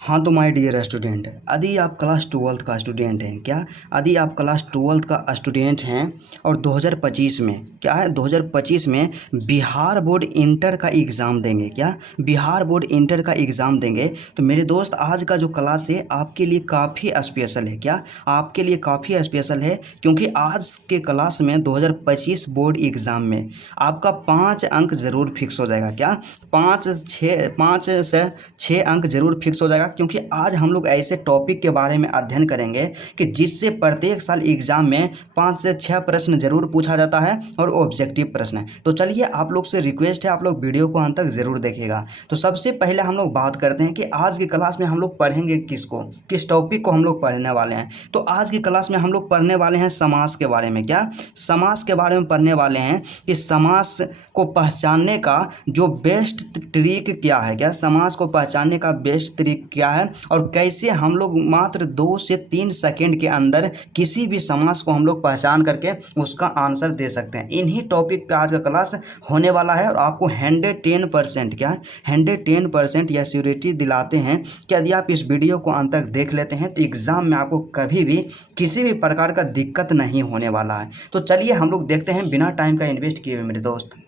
हाँ तो my dear student, यदि आप क्लास ट्वेल्थ का स्टूडेंट हैं क्या, यदि आप क्लास ट्वेल्थ का स्टूडेंट हैं और 2025 में क्या है 2025 में बिहार बोर्ड इंटर का एग्ज़ाम देंगे क्या, बिहार बोर्ड इंटर का एग्ज़ाम देंगे, तो मेरे दोस्त आज का जो क्लास है आपके लिए काफ़ी स्पेशल है क्या, आपके लिए काफ़ी स्पेशल है क्योंकि आज के क्लास में 2025 बोर्ड एग्ज़ाम में आपका 5 अंक ज़रूर फिक्स हो जाएगा क्या, 5 से 6 अंक ज़रूर फिक्स हो जाएगा क्योंकि आज हम लोग ऐसे टॉपिक के बारे में अध्ययन करेंगे कि जिससे प्रत्येक साल एग्जाम में 5 से 6 प्रश्न जरूर पूछा जाता है और ऑब्जेक्टिव प्रश्न है। तो चलिए आप लोग से रिक्वेस्ट है, आप लोग वीडियो को अंत तक ज़रूर देखिएगा। तो सबसे पहले हम लोग बात करते हैं कि आज की क्लास में हम लोग पढ़ेंगे किसको, किस टॉपिक को हम लोग पढ़ने वाले हैं। तो आज की क्लास में हम लोग पढ़ने वाले हैं समास के बारे में क्या, समास के बारे में पढ़ने वाले हैं कि समास को पहचानने का जो बेस्ट ट्रिक क्या है क्या, समास को पहचानने का बेस्ट ट्रिक क्या है और कैसे हम लोग मात्र 2 से 3 सेकंड के अंदर किसी भी समास को हम लोग पहचान करके उसका आंसर दे सकते हैं। इन्हीं टॉपिक पे आज का क्लास होने वाला है और आपको 110% क्या है 110% या श्योरिटी दिलाते हैं कि यदि आप इस वीडियो को अंत तक देख लेते हैं तो एग्ज़ाम में आपको कभी भी किसी भी प्रकार का दिक्कत नहीं होने वाला है। तो चलिए हम लोग देखते हैं बिना टाइम का इन्वेस्ट किए हुए मेरे दोस्त।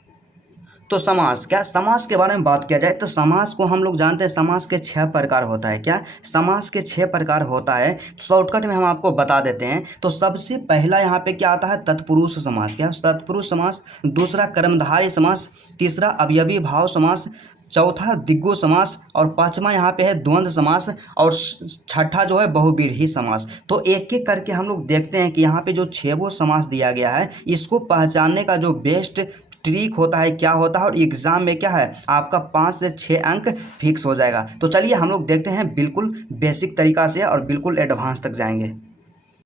तो समास क्या, समास के बारे में बात किया जाए तो समास को हम लोग जानते हैं समास के 6 प्रकार होता है क्या, समास के 6 प्रकार होता है। शॉर्टकट में हम आपको बता देते हैं। तो सबसे पहला यहाँ पे क्या आता है तत्पुरुष समास क्या, तत्पुरुष समास, दूसरा कर्मधारय समास, तीसरा अवयवी भाव समास, चौथा दिग्गो समास और पांचवा यहाँ पे है द्वंद्व समास और छठा जो है बहुव्रीहि समास। तो एक एक करके हम लोग देखते हैं कि यहाँ पे जो 6 वो समास दिया गया है इसको पहचानने का जो बेस्ट ट्रिक होता है क्या होता है और एग्जाम में क्या है आपका 5 से 6 अंक फिक्स हो जाएगा। तो चलिए हम लोग देखते हैं बिल्कुल बेसिक तरीका से और बिल्कुल एडवांस तक जाएंगे।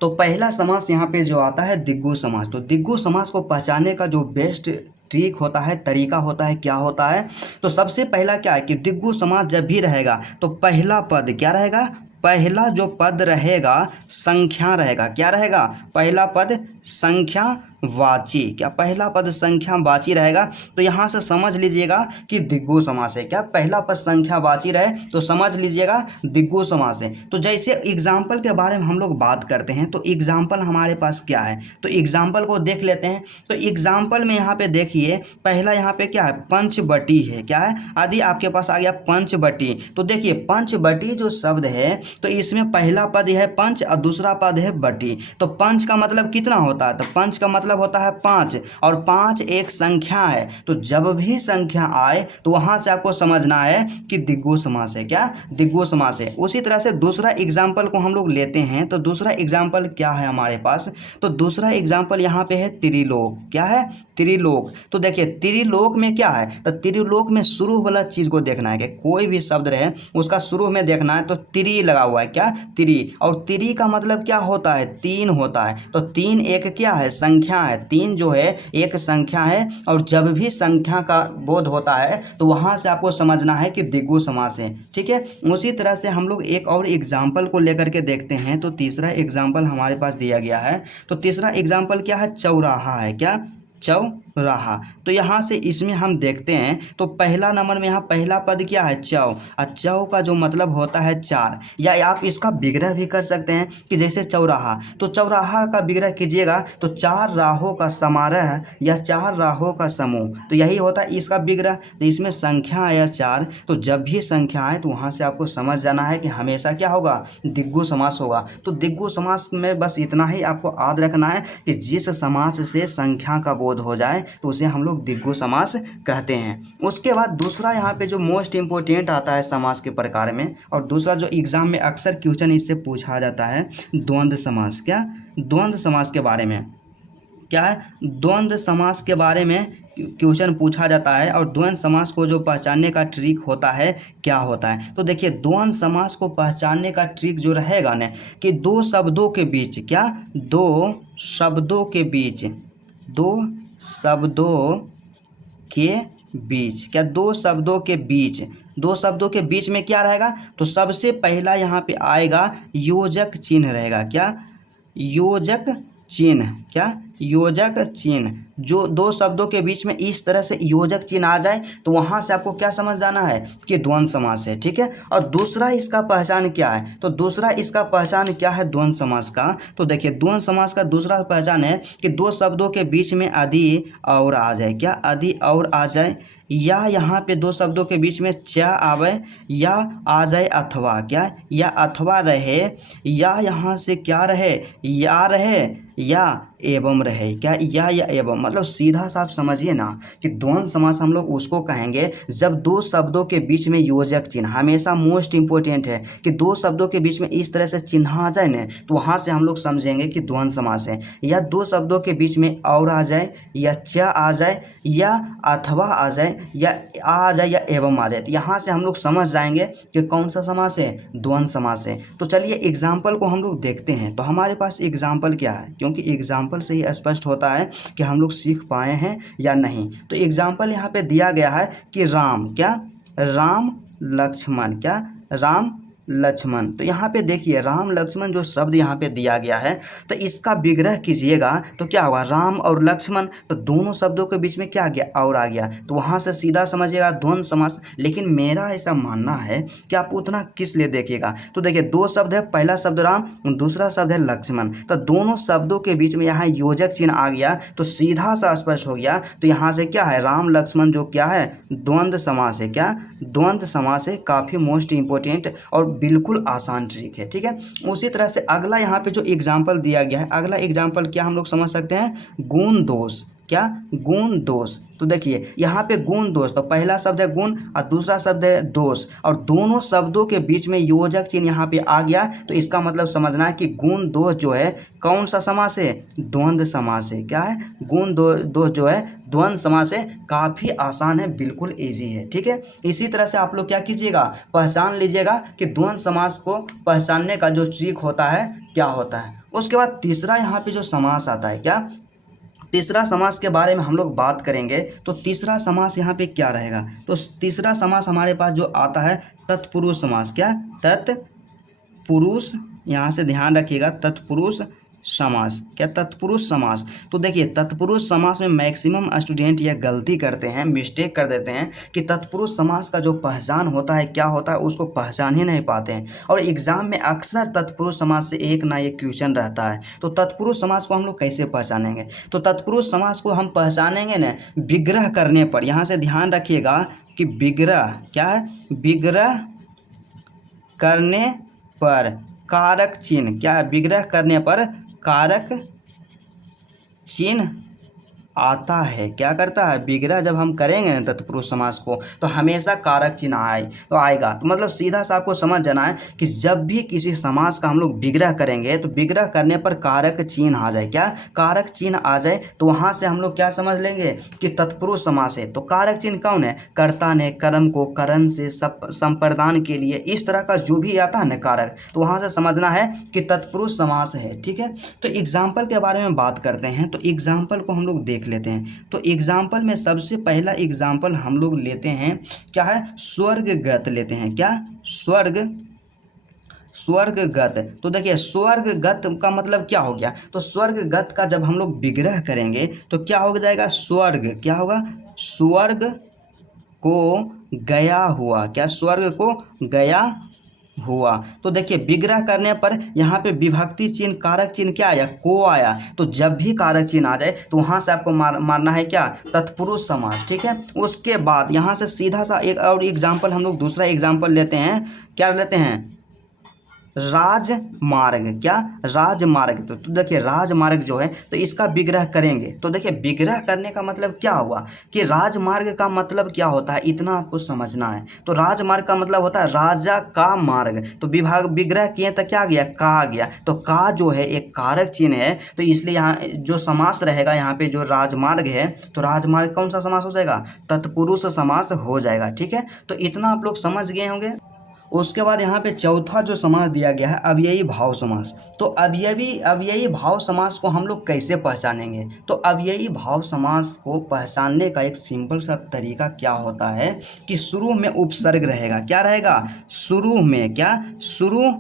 तो पहला समास यहाँ पे जो आता है दिग्गो समास। तो दिग्गो समास को पहचानने का जो बेस्ट ट्रिक होता है, तरीका होता है क्या होता है, तो सबसे पहला क्या है कि दिग्गो समास जब भी रहेगा तो पहला पद क्या रहेगा, पहला जो पद रहेगा संख्या रहेगा, क्या रहेगा, पहला पद संख्या वाची, क्या पहला पद संख्या वाची रहेगा। तो यहाँ से समझ लीजिएगा कि दिग्गो समास है क्या, पहला पद संख्या वाची रहे तो समझ लीजिएगा दिग्गो समास है। तो जैसे एग्जाम्पल के बारे में हम लोग बात करते हैं तो एग्जाम्पल हमारे पास क्या है, तो एग्जाम्पल को देख लेते हैं। तो एग्जाम्पल में यहाँ पे देखिए पहला यहाँ पे क्या है पंचवटी है, क्या है, यदि आपके पास आ गया पंचवटी तो देखिए पंचवटी जो शब्द है तो इसमें पहला पद है पंच और दूसरा पद है बटी। तो पंच का मतलब कितना होता है, तो पंच का मतलब होता है 5 और 5 एक संख्या है। तो जब भी संख्या आए तो वहां से आपको समझना है कि दिग्गो समास है क्या, दिग्गो समास है। उसी तरह से दूसरा एग्जाम्पल को हम लोग लेते हैं। तो दूसरा एग्जाम्पल क्या है हमारे पास, तो दूसरा एग्जाम्पल यहाँ पे है त्रिलोक, क्या है, त्रिलोक। तो देखिए त्रिलोक में क्या है, तो त्रिलोक में शुरू वाला चीज को देखना है कि कोई भी शब्द रहे उसका शुरू में देखना है। तो त्रि लगा हुआ है क्या, त्रि, और त्रि का मतलब क्या होता है, 3 होता है। तो 3 एक क्या है संख्या है, 3 जो है एक संख्या है और जब भी संख्या का बोध होता है तो वहां से आपको समझना है कि दिग्गो समास है, ठीक है। उसी तरह से हम लोग एक और एग्जाम्पल को लेकर के देखते हैं। तो तीसरा एग्जाम्पल हमारे पास दिया गया है। तो तीसरा एग्जाम्पल क्या है, चौराहा है, क्या, चौराहा। तो यहाँ से इसमें हम देखते हैं तो पहला नंबर में यहाँ पहला पद क्या है चौ, और चौ का जो मतलब होता है 4, या आप इसका विग्रह भी कर सकते हैं कि जैसे चौराहा, तो चौराहा का विग्रह कीजिएगा तो 4 राहों का समारोह या 4 राहों का समूह, तो यही होता है इसका विग्रह। तो इसमें संख्या आया 4, तो जब भी संख्या आए तो वहाँ से आपको समझ जाना है कि हमेशा क्या होगा, दिग्गो समास होगा। तो दिग्गो समास में बस इतना ही आपको याद रखना है कि जिस समास से संख्या का बोध हो जाए तो उसे हम लोग दिग्गो समास कहते हैं। उसके बाद दूसरा यहाँ पे जो मोस्ट इंपोर्टेंट आता है समास के प्रकार में, और दूसरा जो एग्जाम में अक्सर क्वेश्चन इससे पूछा जाता है द्वंद्व समास, क्या, द्वंद्व समास के बारे में, क्या है, द्वंद्व समास के बारे में क्वेश्चन पूछा जाता है। और द्वंद्व समास को जो पहचानने का ट्रिक होता है क्या होता है, तो देखिए द्वंद्व समास को पहचानने का ट्रिक जो रहेगा ना कि दो शब्दों के बीच, क्या, दो शब्दों के बीच, दो शब्दों के बीच, क्या, दो शब्दों के बीच, दो शब्दों के बीच में क्या रहेगा, तो सबसे पहला यहाँ पे आएगा योजक चिन्ह रहेगा, क्या, योजक चिन्ह, क्या, योजक चिन्ह, जो दो शब्दों के बीच में इस तरह से योजक चिन्ह आ जाए तो वहाँ से आपको क्या समझ जाना है कि द्वंद्व समास है। ठीक है, और दूसरा इसका पहचान क्या है, तो दूसरा इसका पहचान क्या है द्वंद्व समास का, तो देखिए द्वंद्व समास का दूसरा पहचान है कि दो शब्दों के बीच में अधि और आ जाए, क्या, अधि और आ जाए, या यहाँ पे दो शब्दों के बीच में च आवे, या आ जाए अथवा, क्या, या अथवा रहे, या यहाँ से क्या रहे, या रहे, या एवं रहे, क्या, या एवं, मतलब सीधा सा आप समझिए ना कि द्वंद्व समास हम लोग उसको कहेंगे जब दो शब्दों के बीच में योजक चिन्ह, हमेशा मोस्ट इंपॉर्टेंट है कि दो शब्दों के बीच में इस तरह से चिन्ह आ जाए ना तो वहाँ से हम लोग समझेंगे कि द्वंद्व समास है। या दो शब्दों के बीच में और आ जाए, या च आ जाए, या अथवा आ जाए, या आ जाए, या एवं आ जाए, तो यहाँ से हम लोग समझ जाएंगे कि कौन सा समास है, द्वंद्व समास है। तो चलिए एग्जाम्पल को हम लोग देखते हैं। तो हमारे पास एग्जाम्पल क्या है, क्योंकि एग्जाम्पल से ही स्पष्ट होता है कि हम लोग सीख पाए हैं या नहीं। तो एग्जाम्पल यहाँ पे दिया गया है कि राम, क्या, राम लक्ष्मण, क्या, राम लक्ष्मण। तो यहाँ पे देखिए राम लक्ष्मण जो शब्द यहाँ पे दिया गया है तो इसका विग्रह कीजिएगा तो क्या होगा, राम और लक्ष्मण, तो दोनों शब्दों के बीच में क्या आ गया, और आ गया, तो वहाँ से सीधा समझिएगा द्वंद्व समास। लेकिन मेरा ऐसा मानना है कि आप उतना किस लिए देखिएगा, तो देखिए दो शब्द है, पहला शब्द राम, दूसरा शब्द है लक्ष्मण, तो दोनों शब्दों के बीच में यहाँ योजक चिन्ह आ गया तो सीधा सा स्पष्ट हो गया। तो यहाँ से क्या है, राम लक्ष्मण जो क्या है, द्वंद्व समास है, क्या, द्वंद्व समास है, काफ़ी मोस्ट इंपॉर्टेंट और बिल्कुल आसान ट्रिक है। ठीक है, उसी तरह से अगला यहाँ पे जो एग्जाम्पल दिया गया है, अगला एग्जाम्पल क्या हम लोग समझ सकते हैं, गुण दोष, क्या, गुण दोष। तो देखिए यहाँ पे गुण दोष, तो पहला शब्द है गुण और दूसरा शब्द है दोष, और दोनों शब्दों के बीच में योजक चिन्ह यहाँ पे आ गया तो इसका मतलब समझना है कि गुण दोष जो है कौन सा समास है, द्वंद्व समास है, क्या है, गुण दोष जो है द्वंद्व समास है, काफ़ी आसान है, बिल्कुल इजी है। ठीक है, इसी तरह से आप लोग क्या कीजिएगा, पहचान लीजिएगा कि द्वंद्व समास को पहचानने का जो ट्रिक होता है क्या होता है। उसके बाद तीसरा यहाँ पे जो समास आता है, क्या, तीसरा समास के बारे में हम लोग बात करेंगे। तो तीसरा समास यहाँ पे क्या रहेगा, तो तीसरा समास हमारे पास जो आता है तत्पुरुष समास, क्या, तत्पुरुष, यहाँ से ध्यान रखिएगा, तत्पुरुष समास, क्या, तत्पुरुष समास। तो देखिए तत्पुरुष समास में मैक्सिमम स्टूडेंट यह गलती करते हैं, मिस्टेक कर देते हैं कि तत्पुरुष समास का जो पहचान होता है क्या होता है उसको पहचान ही नहीं पाते हैं, और एग्जाम में अक्सर तत्पुरुष समास से एक ना एक क्वेश्चन रहता है। तो तत्पुरुष समास को हम लोग कैसे पहचानेंगे, तो तत्पुरुष समास को हम पहचानेंगे ना विग्रह करने पर। यहाँ से ध्यान रखिएगा कि विग्रह, क्या है, विग्रह करने पर कारक चिन्ह, क्या है, विग्रह करने पर कारक चिन्ह आता है, क्या करता है, विग्रह जब हम करेंगे ना तत्पुरुष समास को तो हमेशा कारक चिन्ह आएगा। तो मतलब सीधा सा आपको समझ जाना है कि जब भी किसी समास का हम लोग विग्रह करेंगे तो विग्रह करने पर कारक चिन्ह आ जाए, क्या, कारक चिन्ह आ जाए तो वहाँ से हम लोग क्या समझ लेंगे कि तत्पुरुष समास है। तो कारक चिन्ह कौन है, कर्ता ने कर्म को करण से संप्रदान के लिए, इस तरह का जो भी आता है ना कारक, तो वहाँ से समझना है कि तत्पुरुष समास है। ठीक है, तो एग्जाम्पल के बारे में बात करते हैं। तो एग्जाम्पल को हम लोग देख लेते हैं। तो एग्जाम्पल में सबसे पहला एग्जाम्पल हम लोग लेते हैं, क्या है, स्वर्गगत लेते हैं, क्या, स्वर्गगत। तो देखिए स्वर्गगत का मतलब क्या हो गया, तो स्वर्गगत का जब हम लोग विग्रह करेंगे तो क्या हो जाएगा, स्वर्ग, क्या होगा, स्वर्ग को गया हुआ, क्या, स्वर्ग को गया हुआ। तो देखिए विग्रह करने पर यहाँ पे विभक्ति चिन्ह कारक चिन्ह क्या आया, को आया। तो जब भी कारक चिन्ह आ जाए तो वहाँ से आपको मारना है क्या, तत्पुरुष समास। ठीक है, उसके बाद यहाँ से सीधा सा एक और एग्जाम्पल हम लोग दूसरा एग्जाम्पल लेते हैं, क्या लेते हैं, राजमार्ग, क्या, राजमार्ग। तो देखिए राजमार्ग जो है तो इसका विग्रह करेंगे तो देखिए विग्रह करने का मतलब क्या हुआ कि राजमार्ग का मतलब क्या होता है, इतना आपको समझना है। तो राजमार्ग का मतलब होता है राजा का मार्ग, तो विग्रह किए तो क्या आ गया, का आ गया। तो का जो है एक कारक चिन्ह है, तो इसलिए यहाँ जो समास रहेगा यहाँ पे जो राजमार्ग है तो राजमार्ग कौन सा समास हो जाएगा, तत्पुरुष समास हो जाएगा। ठीक है, तो इतना आप लोग समझ गए होंगे। उसके बाद यहाँ पे चौथा जो समास दिया गया है अव्ययी भाव समास। तो अव्ययी भाव समास को हम लोग कैसे पहचानेंगे, तो अव्ययी भाव समास को पहचानने का एक सिंपल सा तरीका क्या होता है कि शुरू में उपसर्ग रहेगा, क्या रहेगा, शुरू में, क्या, शुरू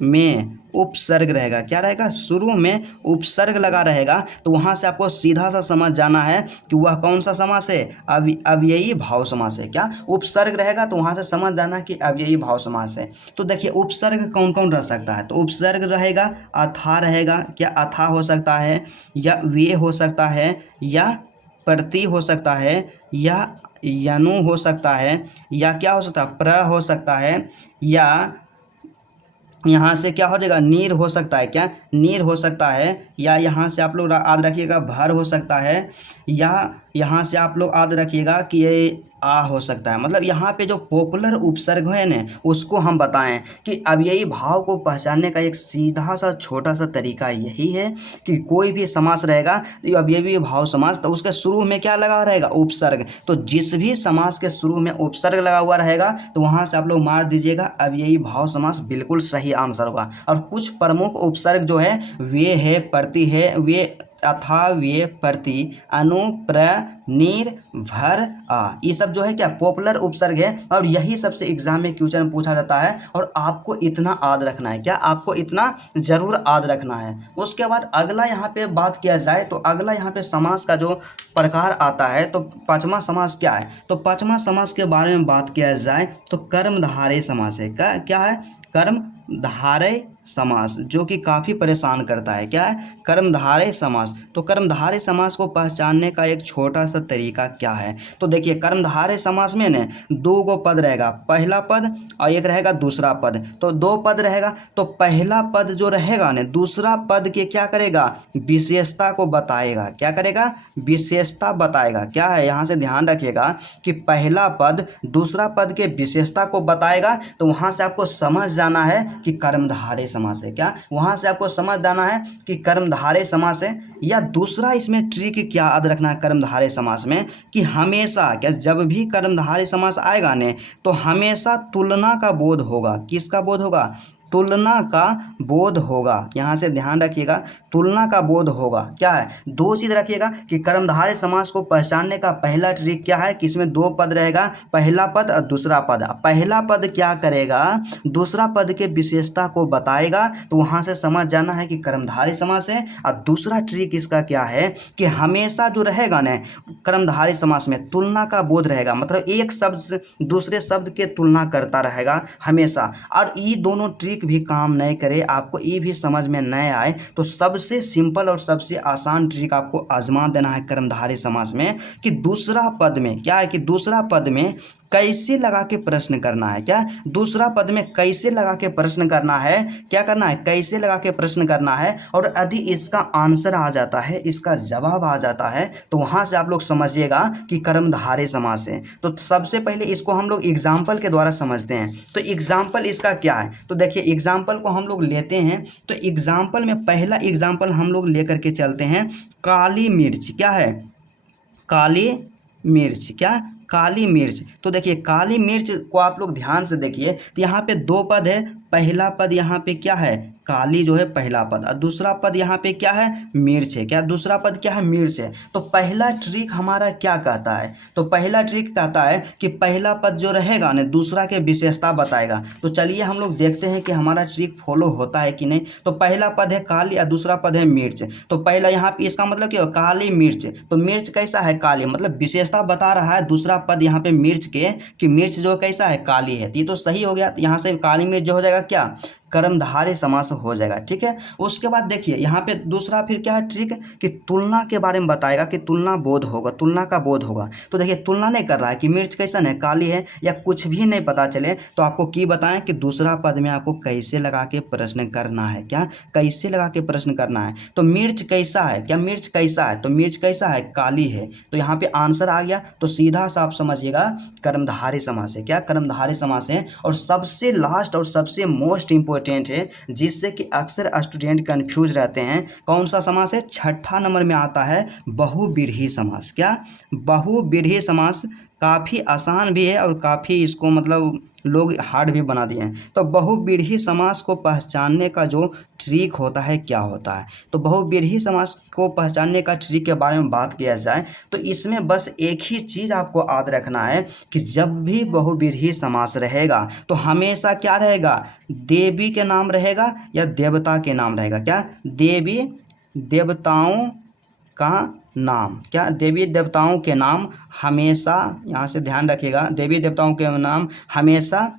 में उपसर्ग रहेगा, क्या रहेगा, शुरू में उपसर्ग लगा रहेगा, तो वहाँ से आपको सीधा सा समझ जाना है कि वह कौन सा समास है, अव्ययी भाव समास है। क्या उपसर्ग रहेगा तो वहाँ से समझ जाना कि अव्ययी भाव समास है। तो देखिए उपसर्ग कौन कौन रह सकता है, तो उपसर्ग रहेगा अथा रहेगा, क्या अथा हो सकता है, या वे हो सकता है, या प्रति हो सकता है, या यनु हो सकता है, या क्या हो सकता है, प्र हो सकता है, या यहाँ से क्या हो जाएगा, नीर हो सकता है, क्या नीर हो सकता है, या यहाँ से आप लोग याद रखिएगा भर हो सकता है, या यहाँ से आप लोग याद रखिएगा कि ये आ हो सकता है। मतलब यहाँ पे जो पॉपुलर उपसर्ग है ना उसको हम बताएं कि अब यही भाव को पहचानने का एक सीधा सा छोटा सा तरीका यही है कि कोई भी समास रहेगा तो अब ये भी भाव समास, तो उसके शुरू में क्या लगा रहेगा, उपसर्ग। तो जिस भी समास के शुरू में उपसर्ग लगा हुआ रहेगा तो वहाँ से आप लोग मार दीजिएगा अब यही भाव समास, बिल्कुल सही आंसर होगा। और कुछ प्रमुख उपसर्ग जो है वे है, प्रति है, वे अथा, वे, प्रति, अनु, प्र, नीर, भर, आ, ये सब जो है क्या पॉपुलर उपसर्ग है और यही सबसे एग्जाम में क्वेश्चन पूछा जाता है और आपको इतना याद रखना है, क्या आपको इतना जरूर याद रखना है। उसके बाद अगला यहाँ पे बात किया जाए तो अगला यहाँ पे समास का जो प्रकार आता है तो पांचवा समास क्या है, तो पांचवा समास के बारे में बात किया जाए तो कर्मधारय समास है। क्या है, कर्मधारय समास, जो कि काफ़ी परेशान करता है। क्या है, कर्मधारय समास। तो कर्मधारय समास को पहचानने का एक छोटा सा तरीका क्या है, तो देखिए कर्मधारय समास में न दो गो पद रहेगा, पहला पद और एक रहेगा दूसरा पद। तो दो पद रहेगा तो पहला पद जो रहेगा न दूसरा पद के क्या करेगा, विशेषता को बताएगा। क्या करेगा, विशेषता बताएगा। क्या है, यहाँ से ध्यान रखिएगा कि पहला पद दूसरा पद के विशेषता को बताएगा, तो वहाँ से आपको समझ जाना है कि कर्मधारय समास है। क्या वहां से आपको समझ जाना है कि कर्मधारय समास है। या दूसरा इसमें ट्रिक क्या याद रखना है कर्मधारय समास में कि हमेशा क्या जब भी कर्मधारय समास आएगा ने तो हमेशा तुलना का बोध होगा। किसका बोध होगा, तुलना का बोध होगा। यहाँ से ध्यान रखिएगा, तुलना का बोध होगा। क्या है, दो चीज रखिएगा कि कर्मधारय समास को पहचानने का पहला ट्रिक क्या है कि इसमें दो पद रहेगा, पहला पद और दूसरा पद। पहला पद क्या करेगा, दूसरा पद के विशेषता को बताएगा, तो वहां से समझ जाना है कि कर्मधारय समास है। और दूसरा ट्रिक इसका क्या है कि हमेशा जो रहेगा ना कर्मधारय समास में तुलना का बोध रहेगा, मतलब एक शब्द से दूसरे शब्द के तुलना करता रहेगा हमेशा। और ये दोनों ट्रिक भी काम नहीं करे, आपको ये भी समझ में नहीं आए, तो सबसे सिंपल और सबसे आसान ट्रिक आपको आजमा देना है कर्मधारय समास में कि दूसरा पद में क्या है कि दूसरा पद में कैसे लगा के प्रश्न करना है। क्या दूसरा पद में कैसे लगा के प्रश्न करना है, क्या करना है, कैसे लगा के प्रश्न करना है। और यदि इसका आंसर आ जाता है, इसका जवाब आ जाता है, तो वहां से आप लोग समझिएगा कि कर्मधारय समास है। तो सबसे पहले इसको हम लोग एग्जाम्पल के द्वारा समझते हैं। तो एग्जाम्पल इसका क्या है, तो देखिए एग्जाम्पल को हम लोग लेते हैं। तो एग्जाम्पल में पहला एग्जाम्पल हम लोग लेकर के चलते हैं, काली मिर्च। क्या है, काली मिर्च। क्या, काली मिर्च। तो देखिए काली मिर्च को आप लोग ध्यान से देखिए, तो यहाँ पे दो पद है, पहला पद यहाँ पे क्या है, काली जो है पहला पद, और दूसरा पद यहाँ पे क्या है, मिर्च है। क्या दूसरा पद क्या है, मिर्च है। तो पहला ट्रिक हमारा क्या कहता है, तो पहला ट्रिक कहता है कि पहला पद जो रहेगा ना दूसरा के विशेषता बताएगा। तो चलिए हम लोग देखते हैं कि हमारा ट्रिक फॉलो होता है कि नहीं। तो पहला पद है काली और दूसरा पद है मिर्च। तो पहला यहाँ पे इसका मतलब क्या, काली मिर्च। तो मिर्च कैसा है, काली, मतलब विशेषता बता रहा है दूसरा पद यहाँ पे मिर्च के कि मिर्च जो कैसा है, काली है। ये तो सही हो गया। तो यहाँ से काली मिर्च जो हो जाएगा क्या, कर्मधारय समास हो जाएगा। ठीक है, उसके बाद देखिए यहाँ पे दूसरा फिर क्या है ट्रिक कि तुलना के बारे में बताएगा कि तुलना बोध होगा, तुलना का बोध होगा। तो देखिए तुलना नहीं कर रहा है कि मिर्च कैसा है, काली है, या कुछ भी नहीं पता चले तो आपको की बताएं कि दूसरा पद में आपको कैसे लगा के प्रश्न करना है। क्या कैसे लगा के प्रश्न करना है, तो मिर्च कैसा है, क्या मिर्च कैसा है, तो मिर्च कैसा है, काली है। तो यहाँ पे आंसर आ गया। तो सीधा सा आप समझिएगा कर्मधारय समास है। क्या कर्मधारय समास है। और सबसे लास्ट और सबसे मोस्ट इंपोर्टेंट है जिससे कि अक्सर स्टूडेंट कंफ्यूज रहते हैं, कौन सा समास है, छठा नंबर में आता है बहुव्रीहि समास। क्या, बहुव्रीहि समास काफ़ी आसान भी है और काफ़ी इसको मतलब लोग हार्ड भी बना दिए हैं। तो बहुव्रीहि समास को पहचानने का जो ट्रिक होता है, क्या होता है। तो बहुव्रीहि समास को पहचानने का ट्रिक के बारे में बात किया जाए तो इसमें बस एक ही चीज़ आपको याद रखना है कि जब भी बहुव्रीहि समास रहेगा तो हमेशा क्या रहेगा, देवी के नाम रहेगा या देवता के नाम रहेगा। क्या, देवी देवताओं का नाम, क्या, देवी देवताओं के नाम हमेशा, यहाँ से ध्यान रखिएगा, देवी देवताओं के नाम हमेशा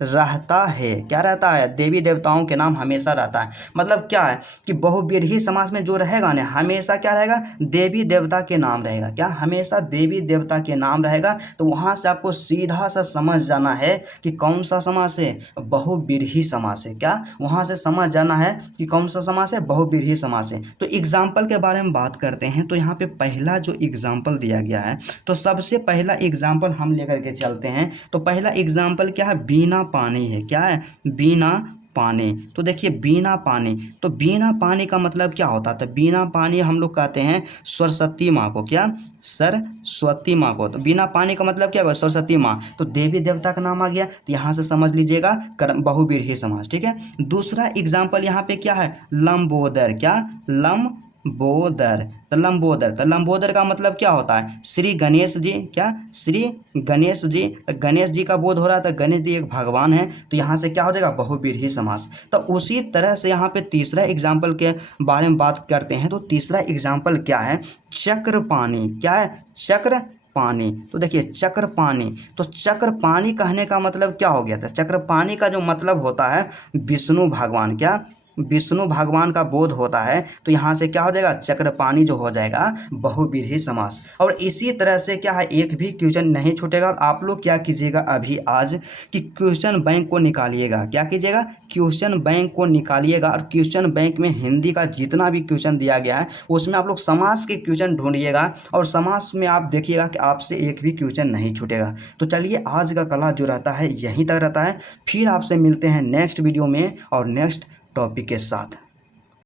रहता है। क्या रहता है, देवी देवताओं के नाम हमेशा रहता है। मतलब क्या है कि बहुव्रीहि समास में जो रहेगा ना, हमेशा क्या रहेगा, देवी देवता के नाम रहेगा। क्या, हमेशा देवी देवता के नाम रहेगा। तो वहाँ से आपको सीधा सा समझ जाना है कि कौन सा समास है, बहुव्रीहि समास है। क्या, वहाँ से समझ जाना है कि कौन सा समास है, बहुव्रीहि समास है। तो एग्जाम्पल के बारे में बात करते हैं। तो यहाँ पे पहला जो एग्जाम्पल दिया गया है, तो सबसे पहला एग्जाम्पल हम लेकर के चलते हैं। तो पहला एग्जाम्पल क्या है, बिना पानी है। क्या है, बिना पानी। तो देखिए बिना पानी, तो बिना पानी का मतलब क्या होता है, तो बिना पानी हम लोग कहते हैं सरस्वती माँ को। क्या, सरस्वती माँ को। तो बिना पानी का मतलब क्या होगा, सरस्वती माँ। तो देवी देवता का नाम आ गया, तो यहाँ से समझ लीजिएगा बहुव्रीहि समास। ठीक है। दूसरा एग्जाम्पल यहाँ पे क्या है, लंबोदर। क्या, लंबोदर। तो लंबोदर, तो लंबोदर का मतलब क्या होता है, श्री गणेश जी। क्या, श्री गणेश जी। तो गणेश जी का बोध हो रहा था, गणेश जी एक भगवान है। तो यहाँ से क्या हो जाएगा, बहुव्रीहि समास। तो उसी तरह से यहाँ पे तीसरा एग्जाम्पल के बारे में बात करते हैं। तो तीसरा एग्जाम्पल क्या है, चक्रपाणी। क्या है, चक्रपाणी। तो देखिए चक्रपाणी, तो चक्रपाणी कहने का मतलब क्या हो गया था, चक्रपाणी का जो मतलब होता है विष्णु भगवान। क्या, विष्णु भगवान का बोध होता है। तो यहाँ से क्या हो जाएगा, चक्रपाणी जो हो जाएगा बहुव्रीहि समास। और इसी तरह से क्या है, एक भी क्वेश्चन नहीं छूटेगा। और आप लोग क्या कीजिएगा अभी आज कि क्वेश्चन बैंक को निकालिएगा। क्या कीजिएगा, क्वेश्चन बैंक को निकालिएगा। और क्वेश्चन बैंक में हिंदी का जितना भी क्वेश्चन दिया गया है उसमें आप लोग समास के क्वेश्चन ढूंढिएगा। और समास में आप देखिएगा कि आपसे एक भी क्वेश्चन नहीं छूटेगा। तो चलिए आज का क्लास जो रहता है यहीं तक रहता है। फिर आपसे मिलते हैं नेक्स्ट वीडियो में और नेक्स्ट टॉपिक के साथ।